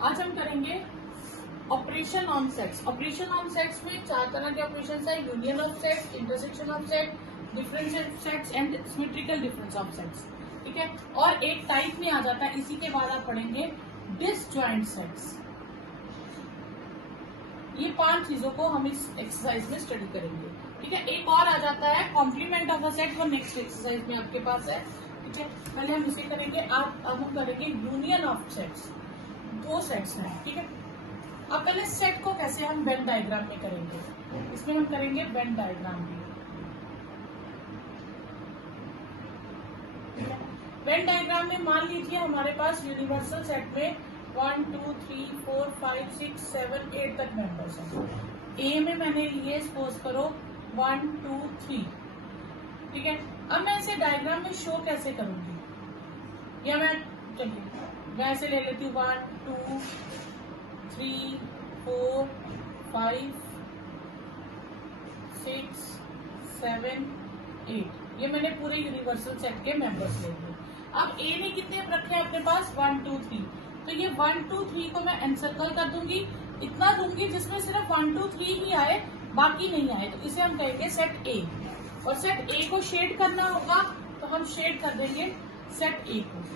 आज हम करेंगे operation on sets. Operation on sets में 4 तरह के ऑपरेशन है: union of sets, intersection of set, difference of sets and symmetrical difference of sets. ठीक है, और एक टाइप में आ जाता है, इसी के बाद आप पढ़ेंगे डिसजॉइंट सेट्स। ये 5 चीजों को हम इस एक्सरसाइज में स्टडी करेंगे। ठीक है, एक और आ जाता है कॉम्प्लीमेंट ऑफ द सेट, वो नेक्स्ट एक्सरसाइज में आपके पास है। ठीक है, पहले हम इसे करेंगे। अब हम करेंगे यूनियन ऑफ सेट्स। 2 सेट्स हैं। ठीक है, अब पहले सेट को कैसे हम वेन डायग्राम में करेंगे, इसमें हम करेंगे वेन डायग्राम में। वेन डायग्राम में मान लीजिए हमारे पास यूनिवर्सल सेट में 1 2 3 4 5 6 7 8 तक मेंबर्स हैं। ए में मैंने लिए सपोज करो 1 2 3। ठीक है, अब मैं इसे डायग्राम में शो कैसे करूंगी, या मैं ऐसे ले लेती हूँ 1 2 3 4 5 6 7 8। ये मैंने पूरे यूनिवर्सल सेट के मेंबर्स ले लिए। अब ए ने कितने रखे हैं अपने पास 1 2 3, तो ये 1 2 3 को मैं एनसर्कल कर दूंगी, इतना दूंगी जिसमें सिर्फ 1 2 3 ही आए, बाकी नहीं आए, तो इसे हम कहेंगे सेट ए। और सेट ए को शेड करना होगा तो हम शेड कर देंगे सेट ए को।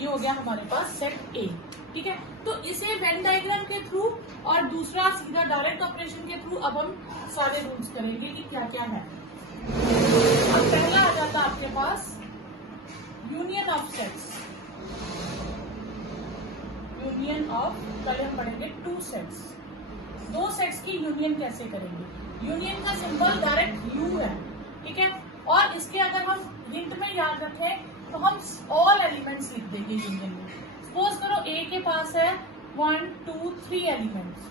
ये हो गया हमारे पास सेट ए। ठीक है, तो इसे वेन डायग्राम के थ्रू और दूसरा सीधा डायरेक्ट ऑपरेशन के थ्रू अब हम सारे रूल्स करेंगे कि क्या क्या है। अब पहला आ जाता है आपके पास union of sets. Union of, पहले हम पढ़ेंगे 2 सेट्स। 2 सेट्स की यूनियन कैसे करेंगे। यूनियन का सिंबल डायरेक्ट यू है। ठीक है, और इसके अगर हम हिंट में याद रखें तो हम ऑल एलिमेंट्स लिख देंगे यूनियन में। सपोज करो ए के पास है 1 2 3 एलिमेंट्स,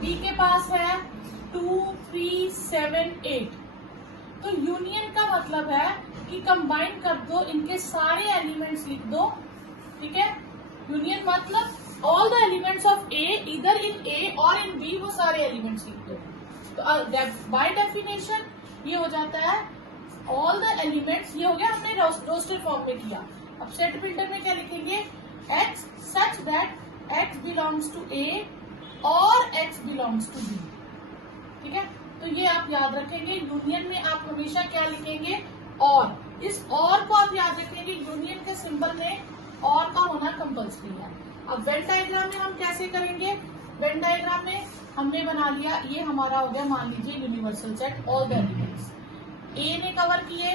बी के पास है 2 3 7 8। तो यूनियन का मतलब है कि कंबाइन कर दो, इनके सारे एलिमेंट्स लिख दो। ठीक है, यूनियन मतलब ऑल द एलिमेंट्स ऑफ ए, इधर इन ए और इन बी, वो सारे एलिमेंट्स लिख दो। तो बाय डेफिनेशन ये हो जाता है ऑल द एलिमेंट्स। ये हो गया, हमने रोस्टर फॉर्म में किया। अब सेट बिल्डर में क्या लिखेंगे, X such that X belongs to A or X belongs to be. ठीक है, तो ये आप याद रखेंगे। यूनियन में आप हमेशा क्या लिखेंगे, और। इस और को आप याद रखेंगे, यूनियन के सिंबल में और का होना कंपल्सरी है। अब वेन डायग्राम में हम कैसे करेंगे। वेन डायग्राम में हमने बना लिया, ये हमारा हो गया मान लीजिए universal set, all the elements. A ने कवर किए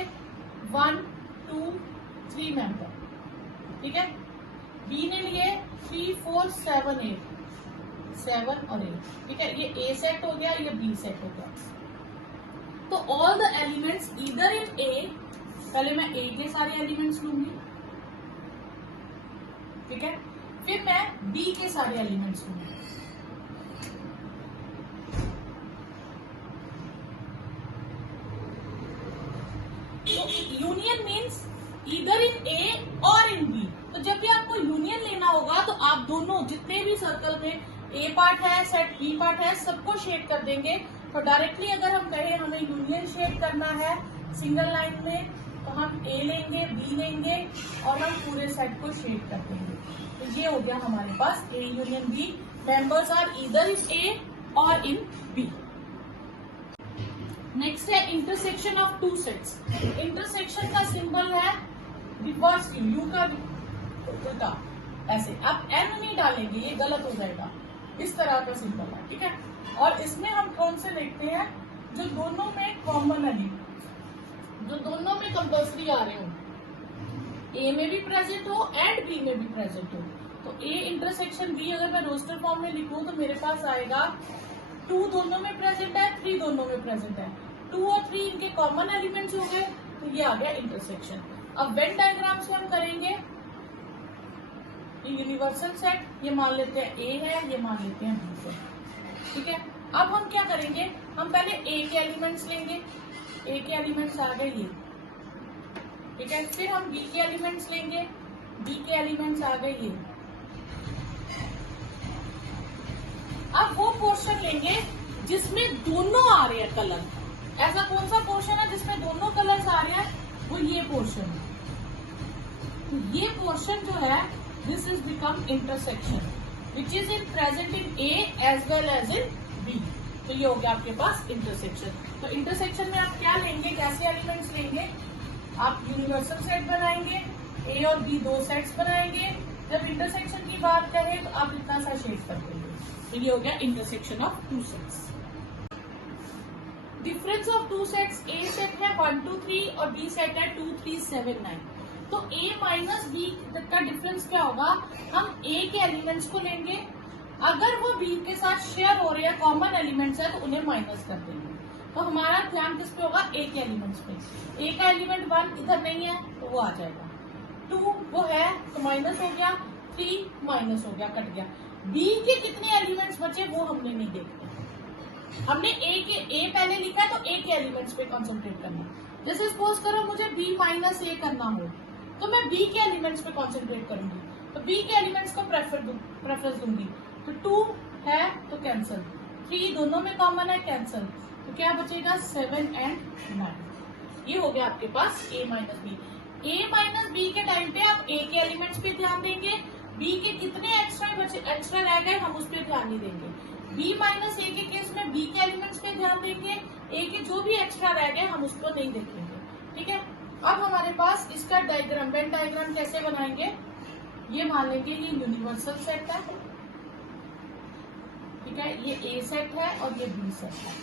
1 2 3 मेंबर। ठीक है, बी ने लिए 3 4 7 8, 7 और 8। ठीक है, ये ए सेट हो गया, ये बी सेट हो गया। तो ऑल द एलिमेंट्स इधर इन ए, पहले मैं ए के सारे एलिमेंट्स लूंगी। ठीक है, फिर मैं बी के सारे एलिमेंट्स लूंगी। तो यूनियन मीन्स इधर इन ए और इन बी। तो जब भी आपको यूनियन लेना होगा तो आप दोनों जितने भी सर्कल में ए पार्ट है, सेट बी पार्ट है, सबको शेड कर देंगे। तो डायरेक्टली अगर हम कहें हमें यूनियन शेड करना है सिंगल लाइन में, तो हम ए लेंगे, बी लेंगे और हम पूरे सेट को शेड कर देंगे। तो ये हो गया हमारे पास A union B. Members are इधर इन ए और इन बी। नेक्स्ट है इंटरसेक्शन ऑफ 2 सेट्स। इंटरसेक्शन का सिंबल है रिवर्स यू का उल्टा, ऐसे। आप एन नहीं डालेंगे, ये गलत हो जाएगा। इस तरह का सिंबल है। ठीक है, और इसमें हम कौन से देखते हैं, जो दोनों में कॉमन एलिमेंट, जो दोनों में कंपल्सरी आ रहे हो, ए में भी प्रेजेंट हो एंड बी में भी प्रेजेंट हो। तो ए इंटरसेक्शन बी अगर मैं रोस्टर फॉर्म में लिखूं तो मेरे पास आएगा 2 दोनों में प्रेजेंट है, 3 दोनों में प्रेजेंट है। 2 और 3 इनके कॉमन एलिमेंट्स हो गए, तो ये आ गया इंटरसेक्शन। अब वेन डायग्राम से हम करेंगे यूनिवर्सल सेट, ये मान लेते हैं ए है, ये मान लेते हैं बी है। ठीक है, अब हम क्या करेंगे, हम पहले ए के एलिमेंट्स लेंगे। ए के एलिमेंट्स आ गए ये। ठीक है, फिर हम बी के एलिमेंट्स लेंगे, बी के एलिमेंट्स आ गए ये। अब वो पोर्शन लेंगे जिसमें दोनों आ रहे हैं कलर। ऐसा कौन सा पोर्शन है जिसमें दोनों कलर्स आ रहे हैं, वो ये पोर्शन है। तो ये पोर्शन जो है this is become intersection. Which is in present in A as well as in B. तो ये हो गया आपके पास इंटरसेक्शन। तो इंटरसेक्शन में आप क्या लेंगे, कैसे एलिमेंट्स लेंगे, आप यूनिवर्सल सेट बनाएंगे, ए और बी दो सेट्स बनाएंगे। जब इंटरसेक्शन की बात करें तो आप इतना सा शेड कर देंगे। तो ये हो गया intersection of two sets. Difference of two sets, A set है 1 2 3 और बी सेट है 2 3 7 9। तो ए माइनस बी का डिफरेंस क्या होगा, हम ए के एलिमेंट्स को लेंगे, अगर वो बी के साथ शेयर हो रहे हैं, कॉमन एलिमेंट्स है, तो उन्हें माइनस कर देंगे। तो हमारा ध्यान किस पे होगा, ए के एलिमेंट्स पे। ए का एलिमेंट 1 इधर नहीं है तो वो आ जाएगा, 2 वो है तो माइनस हो गया, 3 माइनस हो गया, कट गया। बी के कितने एलिमेंट्स बचे वो हमने नहीं देखते, हमने ए पहले लिखा है तो ए के एलिमेंट्स पे कॉन्सेंट्रेट करना। जैसे सपोज करो मुझे बी माइनस ए करना हो तो मैं बी के एलिमेंट्स पे कॉन्सेंट्रेट करूंगी, तो बी के एलिमेंट्स को प्रेफरेंस दूंगी। तो 2 है तो कैंसिल, 3 दोनों में कॉमन है, कैंसिल, तो क्या बचेगा 7 एंड 9। ये हो गया आपके पास ए माइनस बी। ए माइनस बी के टाइम पे आप ए के एलिमेंट्स पे ध्यान देंगे, बी के कितने एक्स्ट्रा रह गए हम उस पर ध्यान नहीं देंगे। बी माइनस ए के केस में बी के एलिमेंट्स पे ध्यान देंगे, ए के जो भी एक्स्ट्रा रह गए हम उसको नहीं देखेंगे। ठीक है, अब हमारे पास इसका डायग्राम, वेन डायग्राम कैसे बनाएंगे, ये मान लेंगे ये यूनिवर्सल सेट है, ठीक है, ये ए सेट है और ये बी सेट है।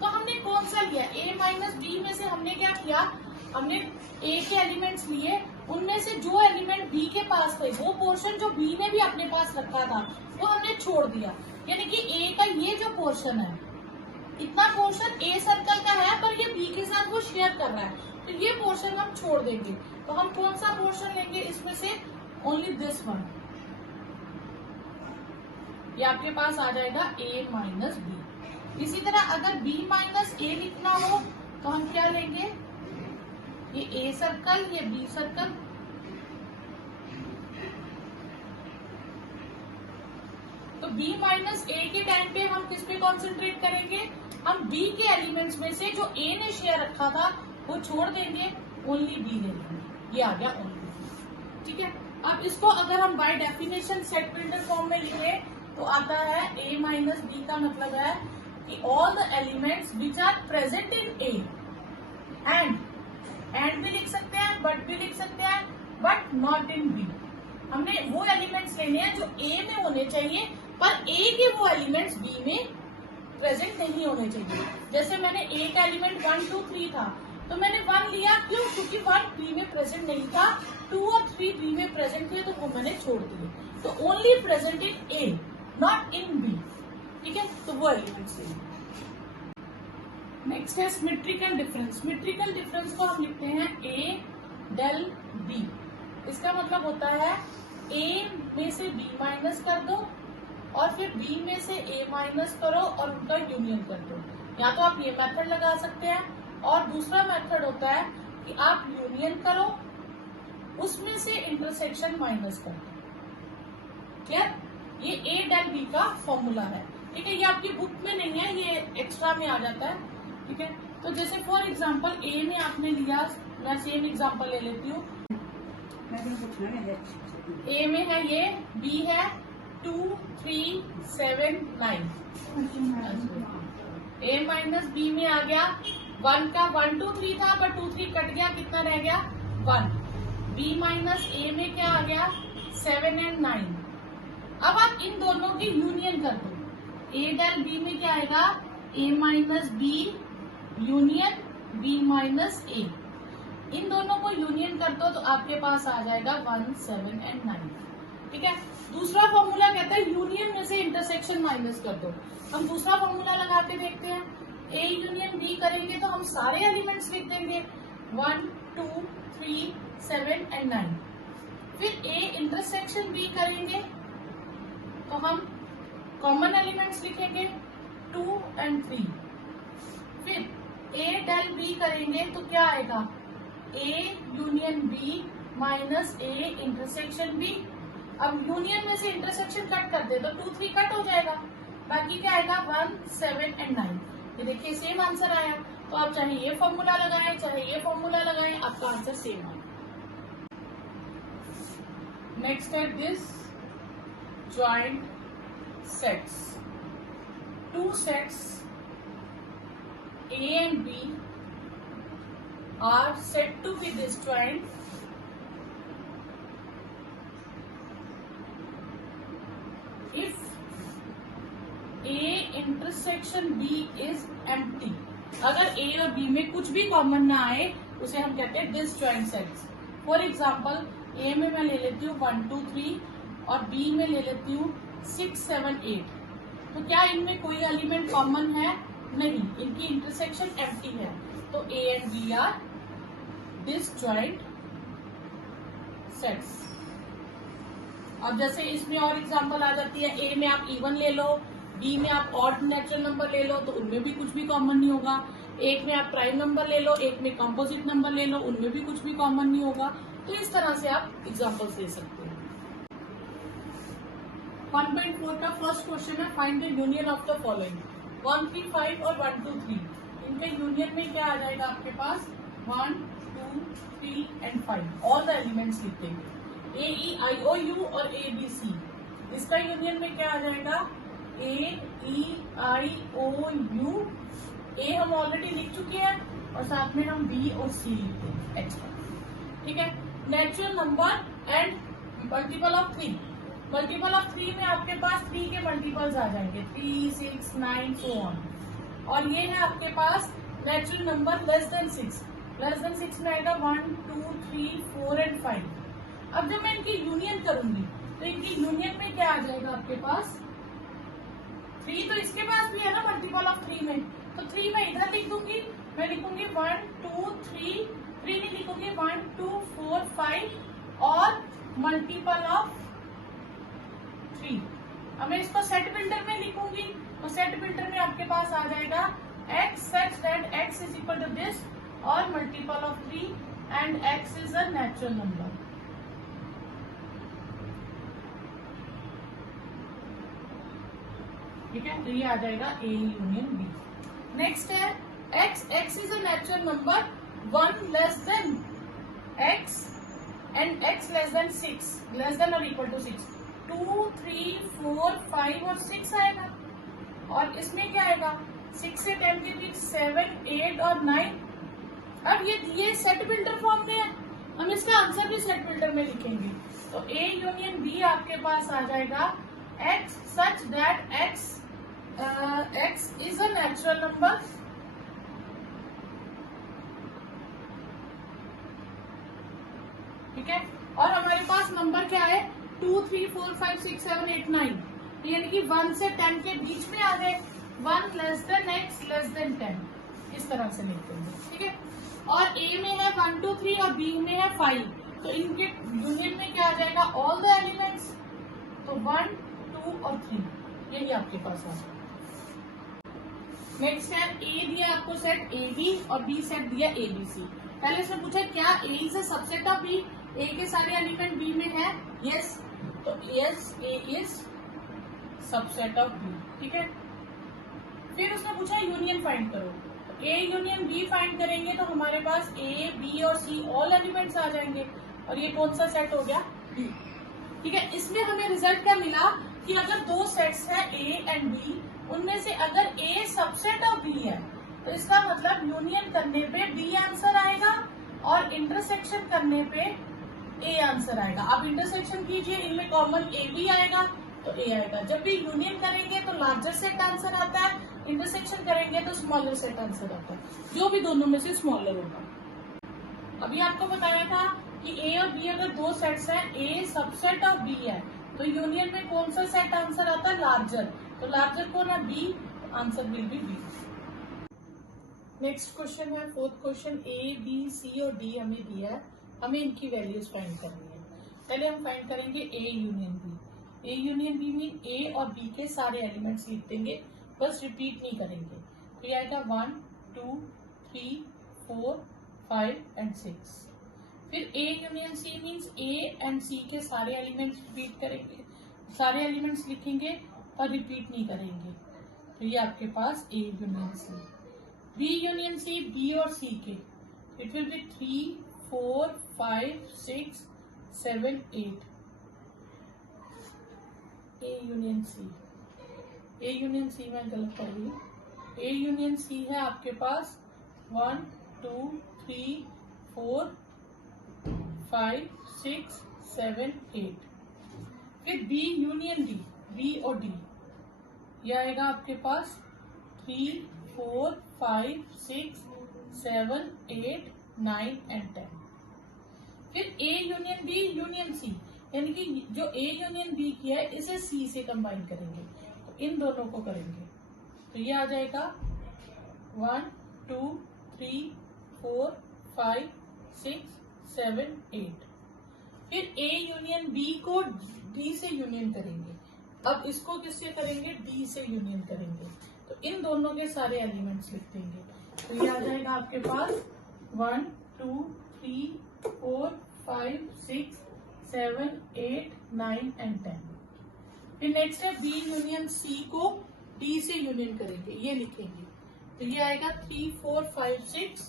तो हमने कौन सा लिया, ए माइनस बी में से हमने क्या किया, हमने ए के एलिमेंट्स लिए, उनमें से जो एलिमेंट बी के पास थे वो पोर्शन जो बी ने भी अपने पास रखा था वो हमने छोड़ दिया। यानी कि ए का ये जो पोर्शन है, इतना पोर्शन ए सर्कल का है पर ये बी के साथ वो शेयर कर रहा है, तो ये पोर्शन हम छोड़ देंगे। तो हम कौन सा पोर्शन लेंगे इसमें से, ओनली दिस वन, ये आपके पास आ जाएगा ए माइनस बी। इसी तरह अगर बी माइनस ए लिखना हो तो हम क्या लेंगे, ये ए सर्कल, ये बी सर्कल, तो बी माइनस ए के टाइम पे हम किस पे कॉन्सेंट्रेट करेंगे, हम बी के एलिमेंट्स में से जो ए ने शेयर रखा था वो छोड़ देंगे, ओनली बी ले लेंगे, ये आ गया ओनली। ठीक है, अब इसको अगर हम by definition set builder form में लिखे तो आता है ए माइनस बी का मतलब है कि all the elements which are present in A, and भी लिख सकते हैं, बट भी लिख सकते हैं, बट नॉट इन बी। हमने वो एलिमेंट्स लेने हैं जो ए में होने चाहिए पर ए के वो एलिमेंट्स बी में प्रेजेंट नहीं होने चाहिए। जैसे मैंने ए का एलिमेंट 1 2 3 था तो मैंने 1 लिया, क्यों, क्योंकि 1 बी में प्रेजेंट नहीं था, 2 और 3 बी में प्रेजेंट थे तो वो मैंने छोड़ दिए। तो only present in A, not in B. ठीक है, तो वो एलिमेंट्स लेंगे। नेक्स्ट है सिमेट्रिकल डिफरेंस। सिमेट्रिकल डिफरेंस को हम लिखते हैं ए डेल बी। इसका मतलब होता है ए में से बी माइनस कर दो और फिर बी में से ए माइनस करो और उनका यूनियन कर दो। या तो आप ये मेथड लगा सकते हैं और दूसरा मेथड होता है कि आप यूनियन करो, उसमें से इंटरसेक्शन माइनस कर दो। क्लियर, ये ए डेल बी का फॉर्मूला है। ठीक है, ये आपकी बुक में नहीं है, ये एक्स्ट्रा में आ जाता है। ठीक है, तो जैसे फॉर एग्जांपल ए में आपने लिया, मैं सेम एग्जांपल ले लेती हूँ। ए में है ये, बी है 2 3 7 9, ए माइनस बी में आ गया 1 का 1 2 3 था पर 2 3 कट गया, कितना रह गया 1। बी माइनस ए में क्या आ गया 7 एंड 9। अब आप इन दोनों की यूनियन कर दो, ए डेल बी में क्या आएगा, A minus B union B minus A. इन दोनों को यूनियन कर दो तो आपके पास आ जाएगा 1 7 एंड 9। ठीक है, दूसरा फॉर्मूला कहता है यूनियन में से इंटरसेक्शन माइनस कर दो। हम दूसरा फॉर्मूला लगा के देखते हैं। ए यूनियन बी करेंगे तो हम सारे एलिमेंट्स लिख देंगे 1 2 3 7 एंड 9। फिर ए इंटरसेक्शन बी करेंगे तो हम कॉमन एलिमेंट्स लिखेंगे 2 एंड 3। फिर ए डेल बी करेंगे तो क्या आएगा, A union B minus A intersection B. अब यूनियन में से इंटरसेक्शन कट कर दे तो 2 3 कट हो जाएगा, बाकी क्या आएगा 1 7 एंड 9। ये देखिए सेम आंसर आया। तो आप चाहे ये फॉर्मूला लगाएं चाहे ये फॉर्मूला लगाएं, आपका आंसर सेम आएगा। नेक्स्ट है this joint sets. Two sets A and B are said to be disjoint if A intersection B is empty. अगर A और B में कुछ भी कॉमन ना आए उसे हम कहते हैं disjoint sets. For example A में मैं ले लेती हूँ 1 2 3 और B में ले लेती हूँ 6 7 8. तो क्या इनमें कोई एलिमेंट कॉमन है? नहीं, इनकी इंटरसेक्शन एम्प्टी है. तो A and B are disjoint sets. अब जैसे इसमें और एग्जांपल आ जाती है, A में आप इवन ले लो, B में आप ऑड नेचुरल नंबर ले लो, तो उनमें भी कुछ भी कॉमन नहीं होगा. एक में आप प्राइम नंबर ले लो, एक में कंपोजिट नंबर ले लो, उनमें भी कुछ भी कॉमन नहीं होगा. तो इस तरह से आप एग्जांपल्स ले सकते हैं. 1.4 का फर्स्ट क्वेश्चन है, find the union of the following. 1 3 5 और 1 2 3. इनके यूनियन में क्या आ जाएगा आपके पास? 1 2 3 एंड 5. ऑल द एलिमेंट्स लिखते हैं. A E I O U और A B C. इसका यूनियन में क्या आ जाएगा? A E I O U. A हम ऑलरेडी लिख चुके हैं और साथ में हम B और C लिखते हैं एक्स्ट्रा. ठीक है. Natural number and multiple of 3. Multiple of 3 में आपके पास 3 के मल्टीपल्स आ जाएंगे, 3 6 9 so on. और ये है आपके पास natural number less than 6. Less than 6 में आएगा 1 2 3 4 एंड 5. अब जब मैं इनकी यूनियन करूंगी तो इनकी यूनियन में क्या आ जाएगा आपके पास? 3 तो इसके पास भी है ना मल्टीपल ऑफ 3 में, तो 3 मैं इधर लिख दूंगी. मैं लिखूंगी 1 2 3. 3 नहीं लिखूंगी 1 2 4 5 और मल्टीपल ऑफ 3. अब मैं इसको सेट बिल्डर में लिखूंगी तो सेट बिल्डर में आपके पास आ जाएगा x such that x is equal to this और multiple of 3 and x is a natural number. ठीक है, तो ये आ जाएगा A यूनियन B. नेक्स्ट है x is a natural number 1 less than x and x less than 6, less then और equal to 6. 2 3 4 5 और 6 आएगा. और इसमें क्या आएगा? 6 से 10 के बीच 7 8 और 9. अब ये सेट बिल्डर फॉर्म में है, हम इसका आंसर भी सेट बिल्डर में लिखेंगे. तो A यूनियन B आपके पास आ जाएगा x such that x is a natural number ठीक है. और हमारे पास नंबर क्या है? 2 3 4 5 6 7 8 9. यानी कि 1 से 10 के बीच में आ गए. 1 less than x less than 10. इस तरह से लिखते हैं. ठीक है. और A में है 1 2 3 और B में है 5. तो इनके यूनियन में क्या आ जाएगा? All the elements. तो 1 2 और 3 यही आपके पास है. नेक्स्ट है A दिया आपको सेट AB और B सेट दिया ABC. पहले से पूछा क्या A is a subset of B? A के सारे एलिमेंट B में है. यस. तो yes A is subset of B. ठीक है. फिर उसने पूछा यूनियन फाइंड करो. A यूनियन B फाइंड करेंगे तो हमारे पास A B और C ऑल एलिमेंट्स आ जाएंगे. और ये कौन सा सेट हो गया? B. ठीक है. इसमें हमें रिजल्ट क्या मिला कि अगर दो सेट्स हैं A एंड B, उनमें से अगर A सबसेट ऑफ B है तो इसका मतलब यूनियन करने पे B आंसर आएगा और इंटरसेक्शन करने पे A आंसर आएगा. आप इंटरसेक्शन कीजिए, इनमें कॉमन A भी आएगा तो A आएगा. जब भी यूनियन करेंगे तो लार्जर सेट आंसर आता है, इंटरसेक्शन करेंगे तो स्मॉलर सेट आंसर आता है, जो भी दोनों में से स्मॉलर होगा. अभी आपको बताया था कि A और B अगर दो सेट्स हैं, A सबसेट ऑफ B है तो यूनियन में कौन सा सेट आंसर आता है? लार्जर. तो लार्जर कौन है? B. Answer will be B. Next question है fourth question. A B C और D हमें दिया है, हमें इनकी वैल्यूज फाइंड करनी है. पहले हम फाइंड करेंगे A union B. A union B में A और B के सारे एलिमेंट्स लिख देंगे, बस रिपीट नहीं करेंगे. तो ये आएगा 1 2 3 4 5 एंड 6. फिर A union C means A and C के सारे एलिमेंट्स रिपीट करेंगे, सारे एलिमेंट्स लिखेंगे और रिपीट नहीं करेंगे. तो ये आपके पास A union C. B union C B और C के it will be 3 4 5 6 7 8. A union C. A union C में गलत कर रही हूँ। ए यूनियन सी है आपके पास 1 2 3 4 5 6 7 8। फिर बी यूनियन डी, बी और डी, यह आएगा आपके पास 3 4 5 6 7 8 9 एंड 10। फिर A union B union C, यानी कि जो ए यूनियन बी की है इसे सी से कंबाइन करेंगे, तो इन दोनों को करेंगे तो ये आ जाएगा 1 2 3 4 5 6 7 8। फिर ए यूनियन बी को डी से यूनियन करेंगे, अब इसको किससे करेंगे, डी से यूनियन करेंगे, तो इन दोनों के सारे एलिमेंट्स लिख देंगे, तो ये आ जाएगा आपके पास 1 2 3 4 5 6 7 8 9 एंड 10। फिर नेक्स्ट है बी यूनियन सी को डी से यूनियन करेंगे, ये लिखेंगे, तो ये आएगा 3 4 5 6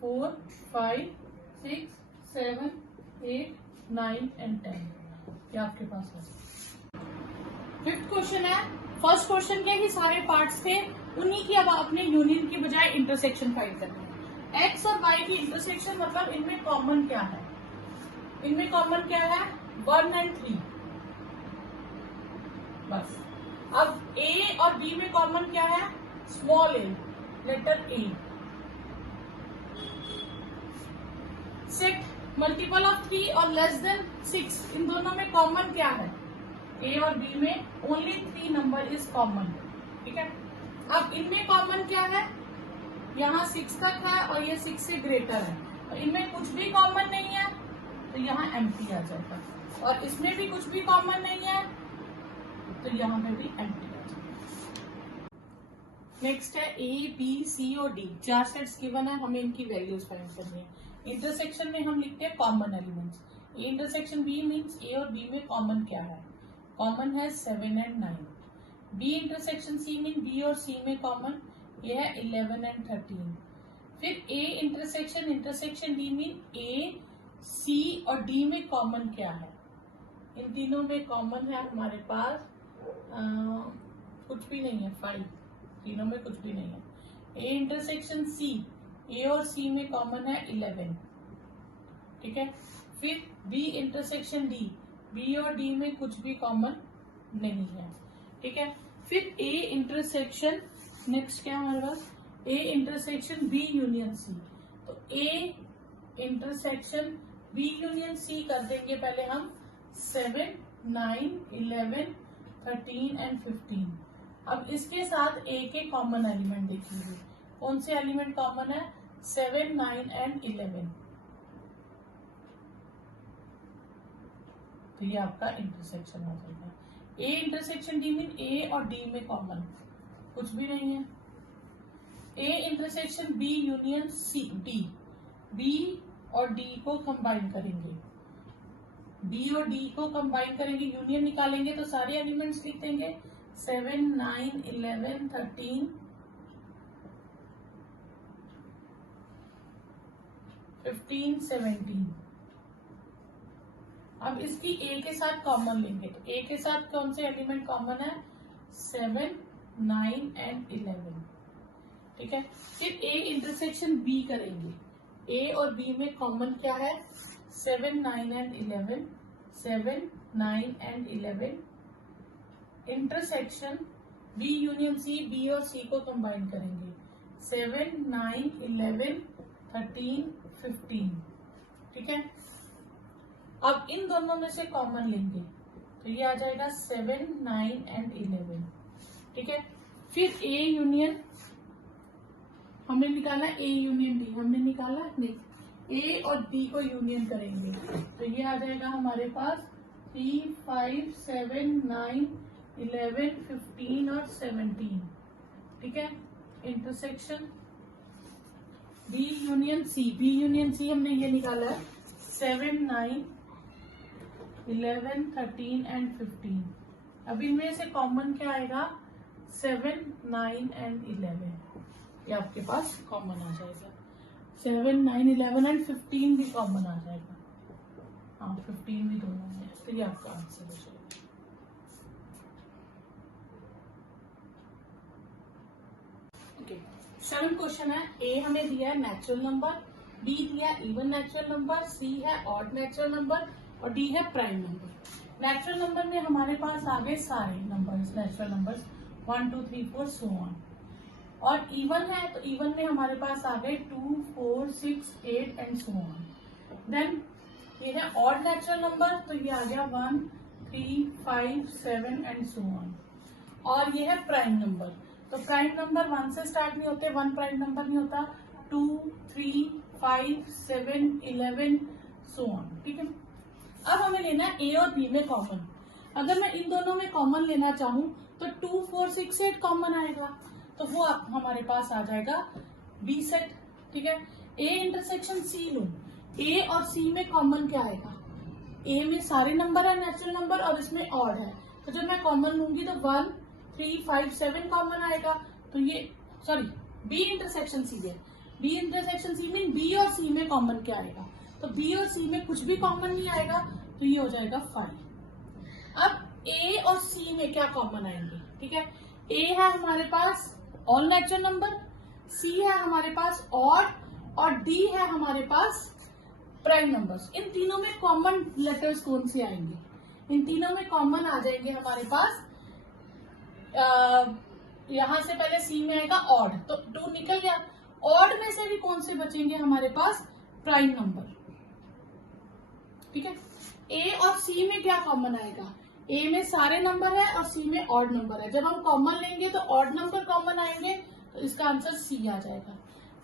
4 5 6 7 8 9 एंड 10, ये आपके पास है। फिफ्थ क्वेश्चन है, फर्स्ट क्वेश्चन के ही सारे पार्ट्स थे, उन्हीं की अब आपने यूनियन की बजाय इंटरसेक्शन फाइंड करना है। एक्स और वाई की इंटरसेक्शन मतलब इनमें कॉमन क्या है, इनमें कॉमन क्या है 1 एंड 3 बस। अब ए और बी में कॉमन क्या है, small A, letter A. Set multiple of 3 और लेस देन 6, इन दोनों में कॉमन क्या है, ए और बी में ओनली 3 नंबर इज कॉमन, ठीक है। अब इनमें कॉमन क्या है, यहाँ 6 तक है और ये 6 से ग्रेटर है, और इनमें कुछ भी कॉमन नहीं है तो यहाँ एम्प्टी आ जाएगा, और इसमें भी कुछ भी कॉमन नहीं है तो यहाँ पे भी एम्प्टी आ जाएगा। नेक्स्ट है ए बी सी और डी, 4 सेट्स गिवन है, हमें इनकी वैल्यूज फाइंड करनी है। इंटरसेक्शन में हम लिखते हैं common elements, A intersection B means A और बी में कॉमन क्या है, कॉमन है 7 and 9। B intersection C mean B और सी में कॉमन, ये है 11 एंड 13। फिर ए इंटरसेक्शन डी मीन ए सी और डी में कॉमन क्या है, इन तीनों में कॉमन है हमारे पास कुछ भी नहीं है, 5, तीनों में कुछ भी नहीं है। ए इंटरसेक्शन सी, ए और सी में कॉमन है 11, ठीक है। फिर बी इंटरसेक्शन डी, बी और डी में कुछ भी कॉमन नहीं है, ठीक है। फिर ए इंटरसेक्शन, नेक्स्ट क्या हमारे पास, A intersection B union C, तो A intersection B union C कर देंगे पहले हम 7 9 11 13 एंड 15। अब इसके साथ ए के कॉमन एलिमेंट देखेंगे, कौन से एलिमेंट कॉमन है, 7 9 एंड 11, तो ये आपका इंटरसेक्शन हो जाएगा। A intersection D mean A और डी में कॉमन कुछ भी नहीं है। A intersection B union C D, B और डी को कंबाइन करेंगे, बी और डी को कंबाइन करेंगे, यूनियन निकालेंगे तो सारे एलिमेंट्स लिख देंगे 7 9 11 13 15 17। अब इसकी ए के साथ कॉमन लेंगे, तो ए के साथ कौन से एलिमेंट कॉमन है, 7 9 एंड 11, ठीक है। फिर ए इंटरसेक्शन बी करेंगे, ए और बी में कॉमन क्या है, 7 9 and 11, 7 9 and 11। Intersection B union C, B और सी को कंबाइन करेंगे, 7 9 11 13 15, ठीक है। अब इन दोनों में से कॉमन लेंगे तो ये आ जाएगा 7 9 एंड 11, ठीक है। फिर ए यूनियन हमने निकाला, ए यूनियन डी हमने निकाला नहीं, ए और डी को यूनियन करेंगे तो ये आ जाएगा हमारे पास 3 5 7 9 11 15 और 17, ठीक है। Intersection B union C, B union C हमने ये निकाला है 7 9 11 13 एंड 15। अब इनमें से कॉमन क्या आएगा, 7 9 एंड 11, ये आपके पास कॉमन आ जाएगा। 7 9 11 एंड 15 भी कॉमन आ जाएगा, हाँ 15 भी दोनों में, तो ये आपका आंसर हो जाएगा। ओके, 7 क्वेश्चन है। ए हमें दिया है नेचुरल नंबर, बी दिया है इवन नेचुरल नंबर, सी है ऑड नेचुरल नंबर और डी है प्राइम नंबर। नेचुरल नंबर में हमारे पास आ गए सारे numbers, natural numbers 1 2 3 4 so on. और इवन है तो इवन में हमारे पास आ गए 2 4 6 8 एंड सो ऑन। देन ये है ऑड नेचुरल नंबर, तो ये आ गया 1 3 5 7 एंड सो ऑन। और ये है प्राइम नंबर, तो प्राइम नंबर 1 से स्टार्ट नहीं होते, 1 प्राइम नंबर नहीं होता, 2 3 5 7 11 सो ऑन। ठीक है, अब हमें लेना है ए और बी में कॉमन। अगर मैं इन दोनों में कॉमन लेना चाहूं तो 2 4 6 8 कॉमन आएगा, तो वो हमारे पास आ जाएगा बी सेट। ठीक है, ए इंटरसेक्शन सी लूं, ए और सी में कॉमन क्या आएगा? ए में सारे नंबर है नेचुरल नंबर और इसमें ऑड है, तो जब मैं कॉमन लूंगी तो 1 3 5 7 कॉमन आएगा। तो ये सॉरी बी इंटरसेक्शन सी है, B intersection C mean B और सी में कॉमन क्या आएगा? तो बी और सी में कुछ भी कॉमन नहीं आएगा, तो ये हो जाएगा 5। अब ए और सी में क्या कॉमन आएंगे? ठीक है, ए है हमारे पास ऑल नेचुरल नंबर, सी है हमारे पास ऑड और डी है हमारे पास प्राइम नंबर्स। इन तीनों में कॉमन लेटर्स कौन से आएंगे? इन तीनों में कॉमन आ जाएंगे हमारे पास, यहां से पहले सी में आएगा ऑड, तो 2 निकल गया। ऑड में से भी कौन से बचेंगे हमारे पास? Prime number. ठीक है, ए और सी में क्या कॉमन आएगा? ए में सारे नंबर है और सी में ऑड नंबर है। जब हम कॉमन लेंगे तो ऑड नंबर कॉमन आएंगे, तो इसका आंसर सी आ जाएगा।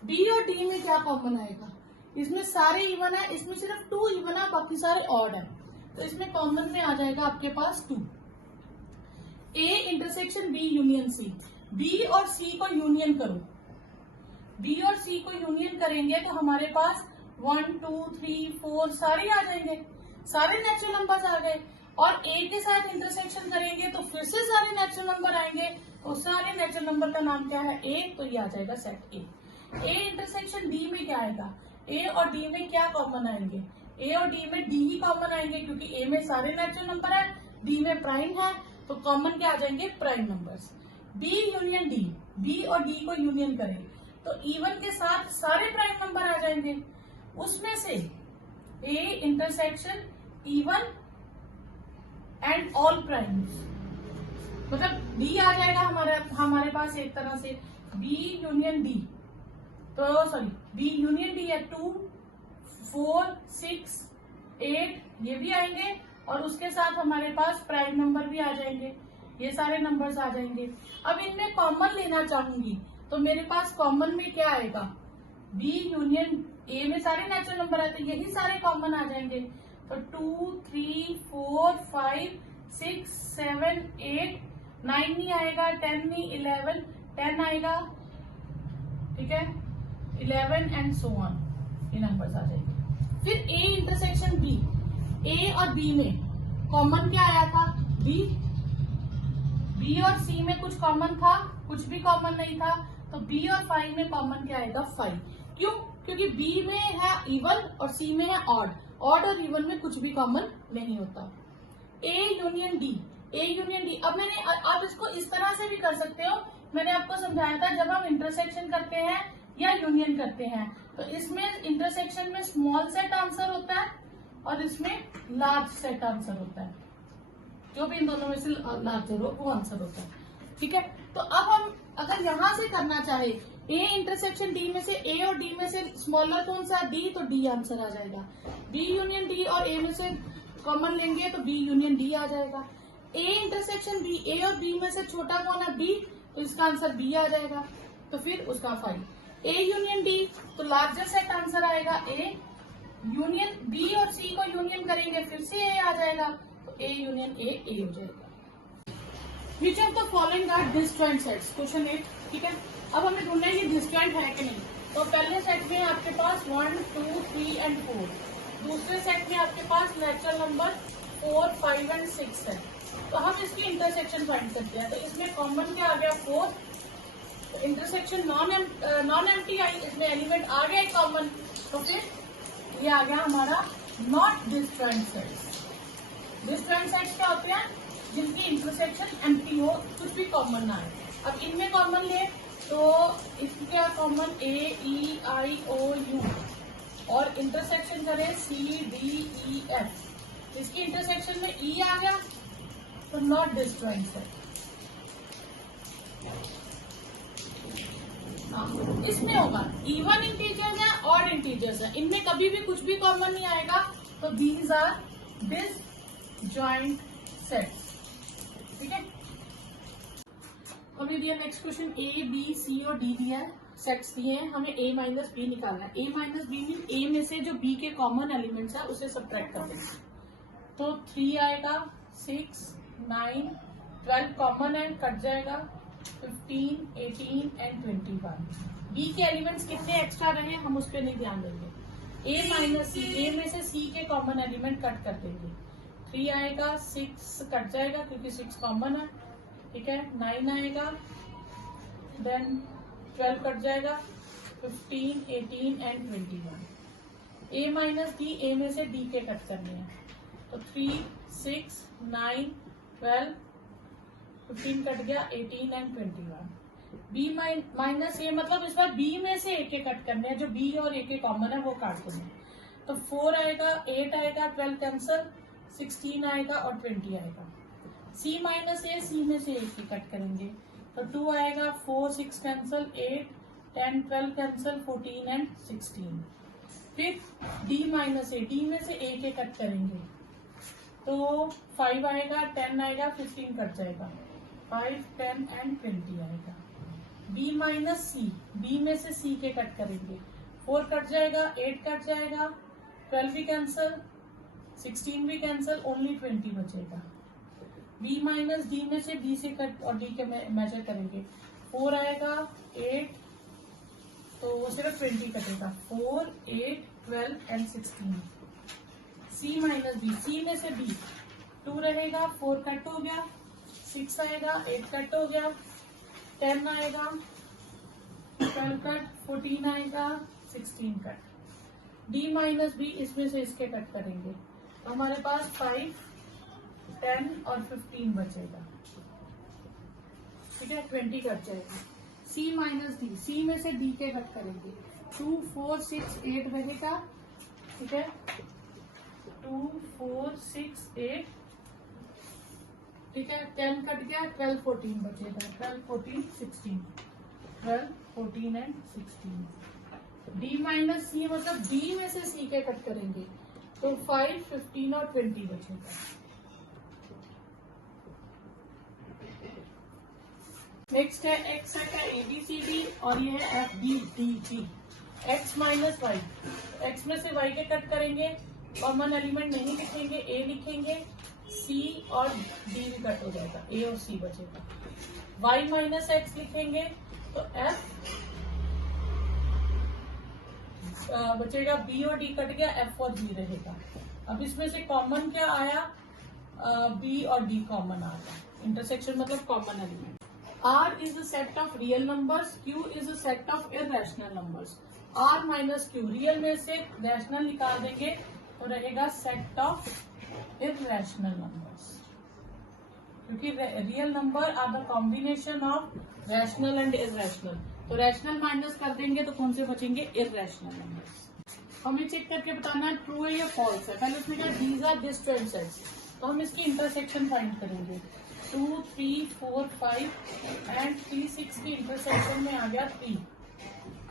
बी और डी में क्या कॉमन आएगा? इसमें सारे इवन है, इसमें सिर्फ 2 इवन है, बाकी सारे ऑड है, तो इसमें कॉमन में आ जाएगा आपके पास 2। A intersection B union C, B और सी को यूनियन करो, बी और सी को यूनियन करेंगे तो हमारे पास 1 2 3 4 सारे आ जाएंगे, सारे नेचुरल नंबर्स आ गए। और ए के साथ इंटरसेक्शन करेंगे तो फिर से सारे नेचुरल नंबर आएंगे, तो सारे नेचुरल नंबर का नाम क्या है? ए, तो ये आ जाएगा सेट ए। ए इंटरसेक्शन डी में क्या आएगा? ए और डी में क्या कॉमन आएंगे? ए और डी में डी ही कॉमन आएंगे, क्योंकि ए में सारे नेचुरल नंबर है, डी में प्राइम है, तो कॉमन क्या आ जाएंगे? Prime numbers. B union D, B और डी को यूनियन करें तो इवन के साथ सारे प्राइम नंबर आ जाएंगे, उसमें से A intersection even and all primes, मतलब डी आ जाएगा हमारे पास एक तरह से बी यूनियन डी, तो सॉरी बी यूनियन डी है 2 4 6 8 ये भी आएंगे, और उसके साथ हमारे पास प्राइम नंबर भी आ जाएंगे, ये सारे नंबर्स आ जाएंगे। अब इनमें कॉमन लेना चाहूंगी तो मेरे पास कॉमन में क्या आएगा? बी यूनियन ए में सारे नेचुरल नंबर आते हैं, यही सारे कॉमन आ जाएंगे, तो 2 3 4 5 6 7 8 9 नहीं आएगा, 10 नहीं 11 10 आएगा। ठीक है, 11 एंड सो ऑन, ये नंबर्स आ जाएंगे। फिर ए इंटरसेक्शन बी, ए और बी में कॉमन क्या आया था? बी। बी और सी में कुछ कॉमन था? कुछ भी कॉमन नहीं था, तो बी और 5 में कॉमन क्या आएगा? 5। क्यों? क्योंकि बी में है इवन और सी में है ऑड, ऑड और इवन में कुछ भी कॉमन नहीं होता। A union D, A union D. अब आप इसको इस तरह से भी कर सकते हो, मैंने आपको समझाया था जब हम इंटरसेक्शन करते हैं या यूनियन करते हैं तो इसमें इंटरसेक्शन में स्मॉल सेट आंसर होता है और इसमें लार्ज सेट आंसर होता है, जो भी इन दोनों में से लार्जर हो वो आंसर होता है। ठीक है, तो अब हम अगर यहां से करना चाहे ए इंटरसेक्शन डी में से ए और डी में से स्मॉलर कौन सा? डी, तो डी आंसर आ जाएगा। बी यूनियन डी और ए में से कॉमन लेंगे तो बी यूनियन डी आ जाएगा। ए इंटरसेक्शन बी, ए और बी में से छोटा कौन है? बी, तो इसका आंसर बी आ जाएगा, तो फिर उसका 5। ए यूनियन डी, तो लार्जर सेट आंसर आएगा ए। यूनियन बी और सी को यूनियन करेंगे फिर से ए आ जाएगा, तो ए यूनियन ए हो जाएगा। Which of the following are disjoint sets? Question 8। ठीक है, अब हमें ढूंढना है ये डिस्जॉइंट है कि नहीं। तो पहले सेट में आपके पास 1 2 3 एंड 4, दूसरे सेट में आपके पास नेचुरल नंबर 4 5 एंड 6 है, तो हम इसकी इंटरसेक्शन फाइंड करते हैं। तो इसमें कॉमन क्या आ गया? 4, तो इंटरसेक्शन नॉन एम्प्टी आई, इसमें एलिमेंट आ गया कॉमन, तो फिर ये आ गया हमारा not disjoint sets. Disjoint sets क्या होते हैं? जिनकी इंटरसेक्शन एम्प्टी हो, कुछ भी कॉमन ना आए। अब इनमें कॉमन ले तो इसका common A E I O U और इंटरसेक्शन करें सी डी ई एफ। इसकी इंटरसेक्शन में ई आ गया तो नॉट डिस्जॉइंट सेट। इसमें होगा इवन इंटीजर्स है ऑड इंटीजर्स है, इनमें कभी भी कुछ भी कॉमन नहीं आएगा, तो दीज आर डिसजॉइंट सेट्स। ठीक है, अभी दिया next question A B C और डी दिया है, सेट्स दिए हैं, हमें a माइनस बी निकालना है। a minus B mean a में से जो b के कॉमन एलिमेंट्स है उसे सब्ट्रैक्ट कर देंगे, तो 3 आएगा, 6 9 12 कॉमन है, कट जाएगा 15 18 एंड 21। b के एलिमेंट्स कितने एक्स्ट्रा रहे हम उस पर नहीं ध्यान देंगे। a माइनस सी, a में से c के कॉमन एलिमेंट कट कर देंगे, 3 आएगा, 6 कट जाएगा क्योंकि 6 कॉमन है, ठीक है, 9 आएगा, देन 12 कट जाएगा, 15 18 एंड 21। a माइनस डी, ए में से d के कट करने हैं, तो 3 6 9 12 15 कट गया, 18 एंड 21। b माइनस ए मतलब इस बार b में से a के कट करने हैं, जो b और a के कॉमन है वो काट देंगे, तो 4 आएगा, 8 आएगा, 12 कैंसल, 16 आएगा और 20 आएगा। c माइनस ए, सी में से a की कट करेंगे, तो 2 आएगा, 4 6 कैंसल, 8 10 12 कैंसल, 14 एंड 16। फिर d माइनस ए, डी में से a के कट करेंगे, तो 5 आएगा, 10 आएगा, 15 कट जाएगा, 5 10 एंड 20 आएगा। b माइनस सी, b में से c के कट करेंगे, 4 कट जाएगा, 8 कट जाएगा, 12 भी कैंसल, 16 भी कैंसल, ओनली 20 बचेगा। b माइनस डी में से b से कट और d के मेजर करेंगे, 4 आएगा, 8 तो सिर्फ 20 कटेगा, 4 8 12 एंड 16। c माइनस डी, सी में से b, 2 रहेगा, 4 कट हो गया, 6 आएगा, 8 कट हो गया, 10 आएगा, 12 कट, 14 आएगा, 16 कट। d माइनस बी, इसमें से इसके कट करेंगे, तो हमारे पास 5 10 और 15 बचेगा, ठीक है, 20 कट जाएगा। c माइनस डी, सी में से d के कट करेंगे, 2 4 6 8 रहेगा, ठीक है, 2 4 6 8, ठीक है, 10 कट गया, 12 14 बचेगा, 12 14 16, 12 14 एंड 16। d माइनस सी मतलब d में से c के कट करेंगे, तो 5 15 और 20 बचेगा। नेक्स्ट है एक्स है ABCD और ये है FBDG। x minus Y, X में से y के कट करेंगे, कॉमन एलिमेंट नहीं लिखेंगे, a लिखेंगे, c और d भी कट हो जाएगा, a और c बचेगा। y माइनस एक्स लिखेंगे तो f बचेगा, b और d कट गया, f और g रहेगा। अब इसमें से कॉमन क्या आया, b और d कॉमन आ गया, इंटरसेक्शन मतलब common element. R is a set of real numbers, Q is a set of irrational numbers। R minus Q, real में से रैशनल निकाल देंगे तो रहेगा सेट ऑफ irrational numbers, क्योंकि real number are the combination of rational and irrational, तो rational minus कर देंगे तो कौन से बचेंगे, इररेशनल नंबर्स। हमें चेक करके बताना है ट्रू है या फॉल्स है। पहले उसने कहा दीज आर डिस्ट्रेंट सेट्स, तो हम इसकी इंटरसेक्शन फाइंड करेंगे, 2 3 4 5 एंड 3 6 की इंटरसेक्शन में आ गया 3,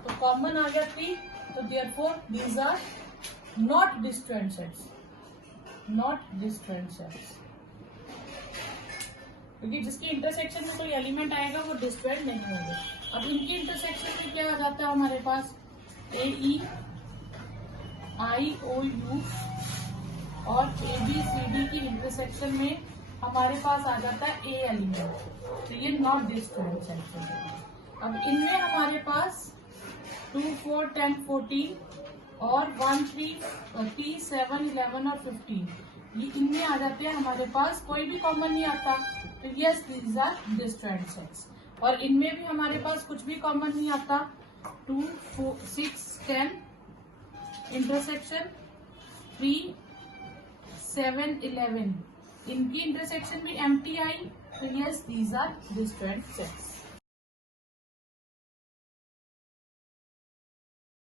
तो कॉमन आ गया 3, तो therefore these are not distinct sets, not distinct sets, क्योंकि जिसकी इंटरसेक्शन में कोई एलिमेंट आएगा वो डिस्ट्रेंट नहीं होंगे। अब इनकी इंटरसेक्शन में क्या आ जाता है हमारे पास, AE IOU और ABCD की इंटरसेक्शन में हमारे पास आ जाता है A एलिमेंट, तो ये नॉट डिस्ट्रेंट सेट है। अब इनमें हमारे पास 2 4 10 14 और 1 3 7 11 और 15, ये इनमें आ जाते हैं हमारे पास, कोई भी कॉमन नहीं आता, तो यस दीज आर डिस्ट्रेंट सेट्स। और इनमें भी हमारे पास कुछ भी कॉमन नहीं आता, 2 4 6 10 इंटरसेक्शन 3 7 11, इनकी इंटरसेक्शन भी एम्प्टी आई, तो यस दीज आर डिस्ट्रेंट सेट्स।